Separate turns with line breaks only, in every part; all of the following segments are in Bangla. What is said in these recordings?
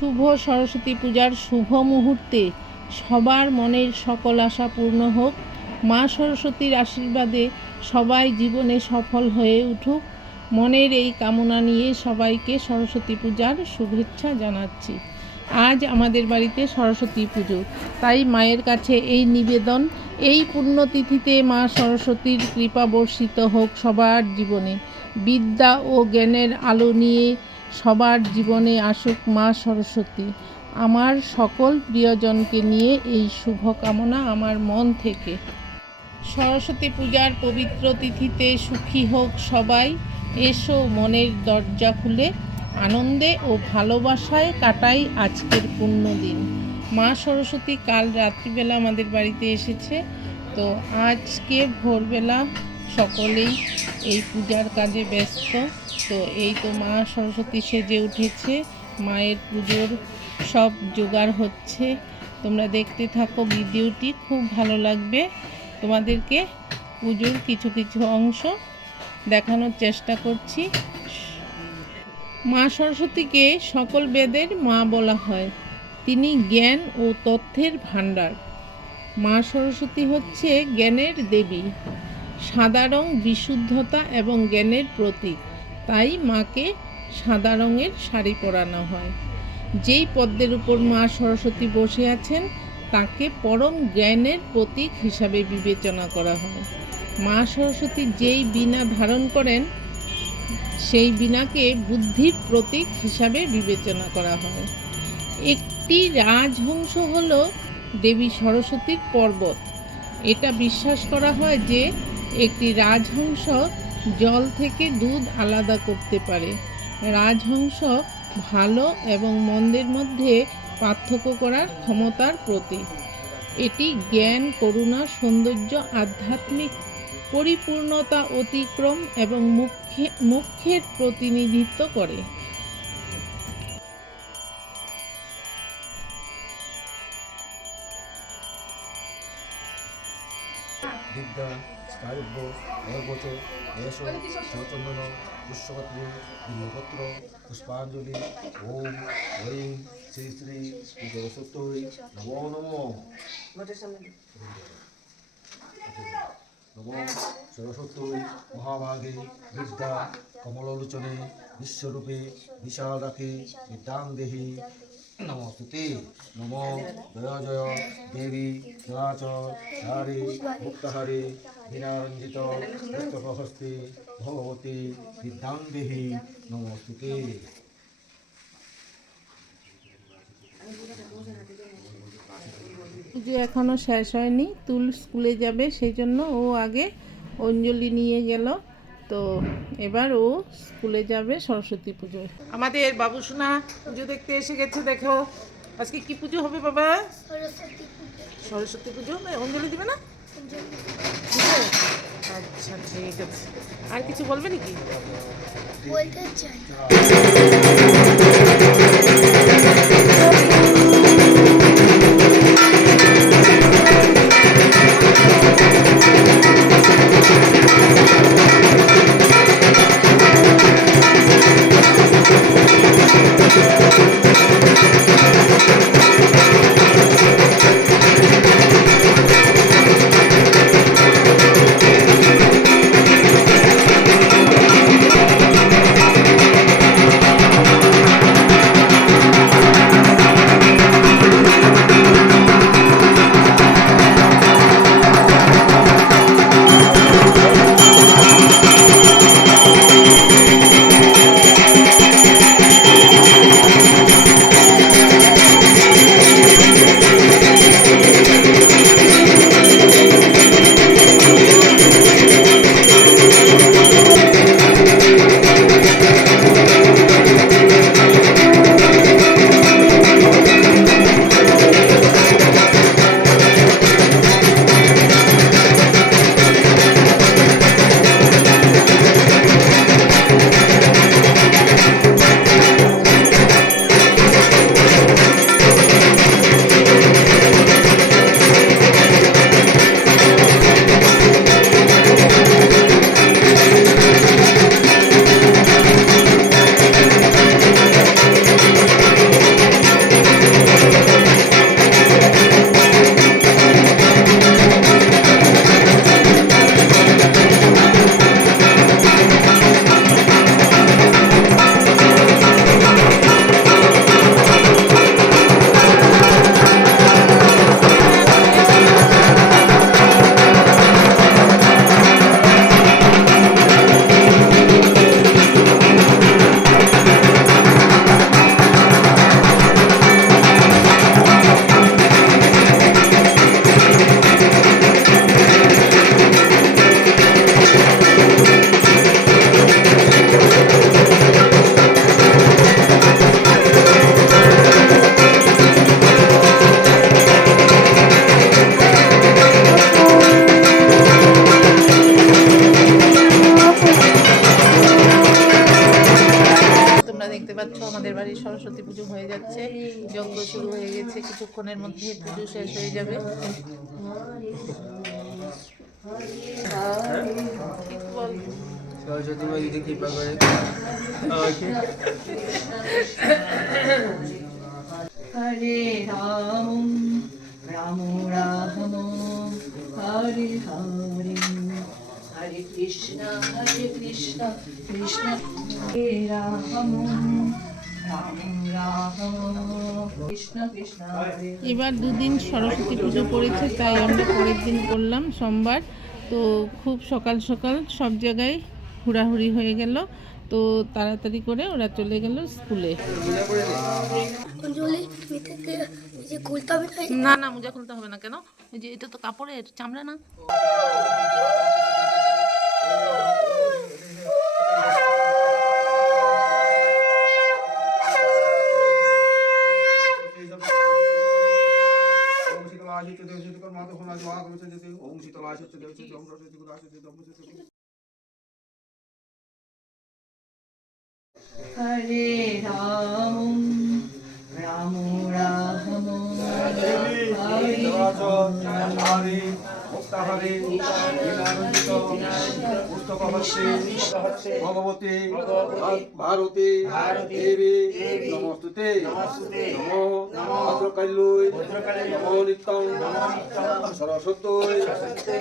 শুভ সরস্বতী পূজার শুভ মুহূর্তে সবার মনের সকল আশা পূর্ণ হোক। মা সরস্বতীর আশীর্বাদে সবাই জীবনে সফল হয়ে উঠুক। মনের এই কামনা নিয়ে সবাইকে সরস্বতী পূজার শুভেচ্ছা জানাচ্ছি। আজ আমাদের বাড়িতে সরস্বতী পুজো। তাই মায়ের কাছে এই নিবেদন, এই পুণ্যতিথিতে মা সরস্বতীর কৃপা বর্ষিত হোক সবার জীবনে। বিদ্যা ও জ্ঞানের আলো নিয়ে সবার জীবনে আসুক মা সরস্বতী। আমার সকল প্রিয়জনকে নিয়ে এই শুভকামনা আমার মন থেকে। সরস্বতী পূজার পবিত্র তিথিতে সুখী হোক সবাই। এসো মনের দরজা খুলে। আনন্দে ও ভালোবাসায় কাটাই আজকের পূর্ণ দিন মা সরস্বতী কাল রাত্রিবেলা আমাদের বাড়িতে এসেছে। তো আজকে ভোরবেলা সকলেই এই পূজার কাজে ব্যস্ত। তো এই তো মা সরস্বতী সেজে উঠেছে। মায়ের পুজোর সব জোগাড় হচ্ছে। তোমরা দেখতে থাকো ভিডিওটি, খুব ভালো লাগবে। তোমাদেরকে পুজোর কিছু কিছু অংশ দেখানোর চেষ্টা করছি। মা সরস্বতীকে সকল বেদের মা বলা হয়। তিনি জ্ঞান ও তথ্যের ভাণ্ডার। মা সরস্বতী হচ্ছে জ্ঞানের দেবী। সাদা রং বিশুদ্ধতা এবং জ্ঞানের প্রতীক। তাই মাকে সাদা রঙের শাড়ি পরানো হয়। যেই পদ্মের উপর মা সরস্বতী বসে আছেন, তাকে পরম জ্ঞানের প্রতীক হিসাবে বিবেচনা করা হয়। মা সরস্বতী যেই বীণা ধারণ করেন, সেই বীণাকে বুদ্ধির প্রতীক হিসাবে বিবেচনা করা হয়। একটি রাজহংস হল দেবী সরস্বতীর পর্বত। এটা বিশ্বাস করা হয় যে একটি রাজহংস জল থেকে দুধ আলাদা করতে পারে। রাজহংস ভালো এবং মন্দের মধ্যে পার্থক্য করার ক্ষমতার প্রতীক। এটি জ্ঞান, করুণা, সৌন্দর্য, আধ্যাত্মিক পরিপূর্ণতা অতিক্রম এবং মুখ্যে, মুখ্যের প্রতিনিধিত্ব করে।
স্কারব্য নৈবচ এস চন্দন পুষ্পপত্রে বিল্লপত্র পুষ্পাঞ্জলি, ওম ঐং শ্রী শ্রী সত্যই নমো নমো। নমো সরস্বতী মহাভাগে বিদ্যা কমলোচনে বিশ্বরূপে, বিশাল রাখে বিদ্যাং দেহি নমস্তুতে নম জয় জয় দেবী মুক্তহারে ভগবতী বিদ্যাং দেহি নমস্তুতে
পুজো এখনও শেষ হয়নি। তুল স্কুলে যাবে, সেই জন্য ও আগে অঞ্জলি নিয়ে গেল। তো এবার ও স্কুলে যাবে সরস্বতী পুজোয়। আমাদের বাবুসোনা পুজো দেখতে এসে গেছে দেখো। আজকে কি পুজো হবে বাবা? সরস্বতী পুজো। অঞ্জলি দিবে না? দিবে? আচ্ছা ঠিক আছে। আর কিছু বলবে নাকি?
বলতে চাই।
কিছুক্ষণের মধ্যে পুজো শেষ হয়ে যাবে।
সরস্বতী মা যদি কৃপা
হরে রাম রাম রাম, হরে হরে। হরে কৃষ্ণ হরে কৃষ্ণ কৃষ্ণ। হরে রাম।
এবার দুদিন সরস্বতী পুজো পড়েছে, তাই আমরা পরের দিন করলাম সোমবার। তো খুব সকাল সকাল সব জায়গায় হুড়াহুড়ি হয়ে গেল। তো তাড়াতাড়ি করে ওরা চলে গেল স্কুলে।
এই না
না, মোজা খুলতে হবে না কেন? ওই যে এটা তো কাপড়ের চামড়া না
ওম শীতলায় সত্য দেব সত্য কর্মা তো যেতে ওম শীতলায় সত্য দেব ওম সরস্বতী গুদা সত্য ওম সরস্বতী
হরে রাম রাম রাম। হরে
হরে বিনারঞ্জিত পুস্তক হস্তে ভগবতী ভারতী দেবী নমস্তুতে নমো ভদ্রকাল্যৈ নমো নিত্যং সরস্বতী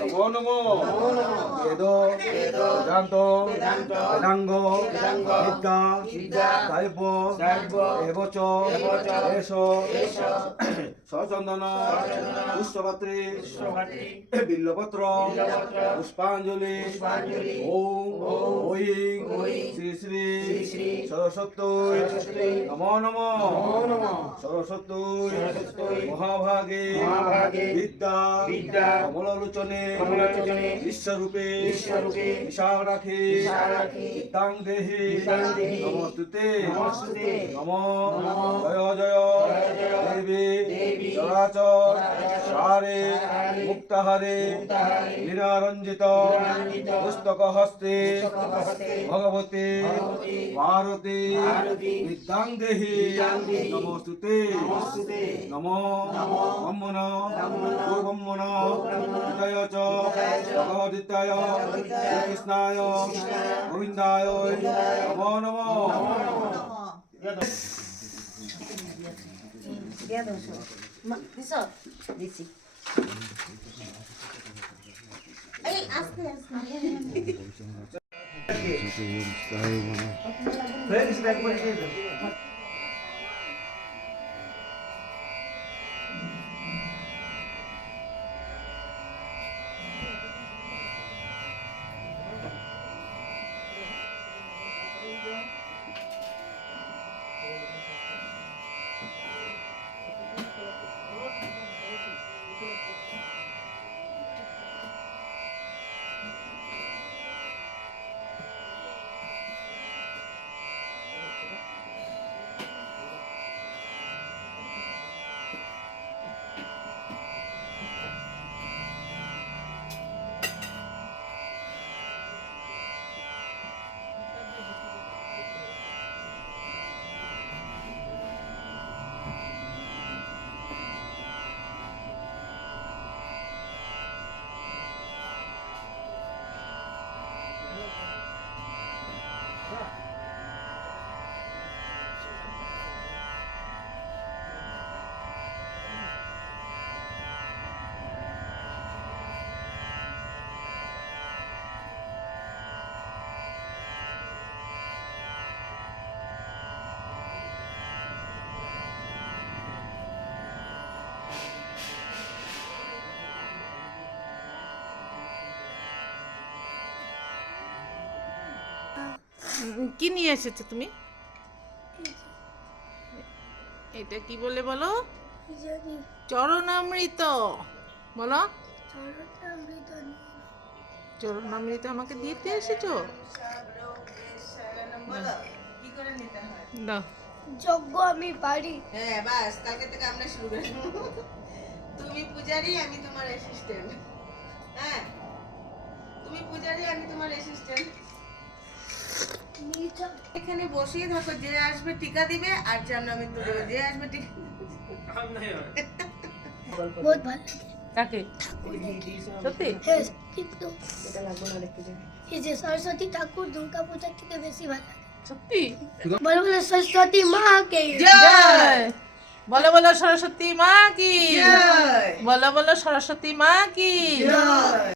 নমো নমো বেদ বেদান্ত বেদাঙ্গ বিদ্যা সাহেব এবচ এস সচন্দন পুষ্পপাত্রে বিল্লপত্র পুষ্পাঞ্জলি। ওম ঐং শ্রী শ্রী সরস্বতী। নমো নম। সরস্বতী। মহাভাগে বিদ্যা। কমলোচনে বিশ্বরূপে বিশাল রাখে বিদ্যাং দেহি নমস্তুতে। নমো। জয় জয় দেবী। চরাচর সারে। মুক্তাহারে। নিরারঞ্জিত পুস্তক হস্তে ভগবতে ভারতে বিদ্যাং দেহি নমস্তুতে নমো ব্রহ্মণ ব্রহ্মণ হৃদয় চ ভগবদিত্যায় কৃষ্ণায় গোবিন্দায় নমো নমো।
উম, কি নিয়ে এসেছ তুমি? এটা কি বলে বলো? চরণামৃত। বলো।
চরণামৃত
আমাকে দিতে এসেছ? দাও।
যজ্ঞ আমি পারি।
হ্যাঁ বাস কালকে থেকে আমরা শুরু করব। তুমি পূজারি আমি তোমার অ্যাসিস্ট্যান্ট হ্যাঁ তুমি পূজারি আমি তোমার অ্যাসিস্ট্যান্ট এখানে বসিয়ে থাকো যে আসবে টিকা দিবে আর জামনা মৃত্যু যে আসবে টিকা
সত্যি?
হ্যাঁ, সরস্বতী থেকে বেশি ভালো
সত্যি?
সরস্বতী মা কে
সরস্বতী মা কি বলো বলো সরস্বতী মা কি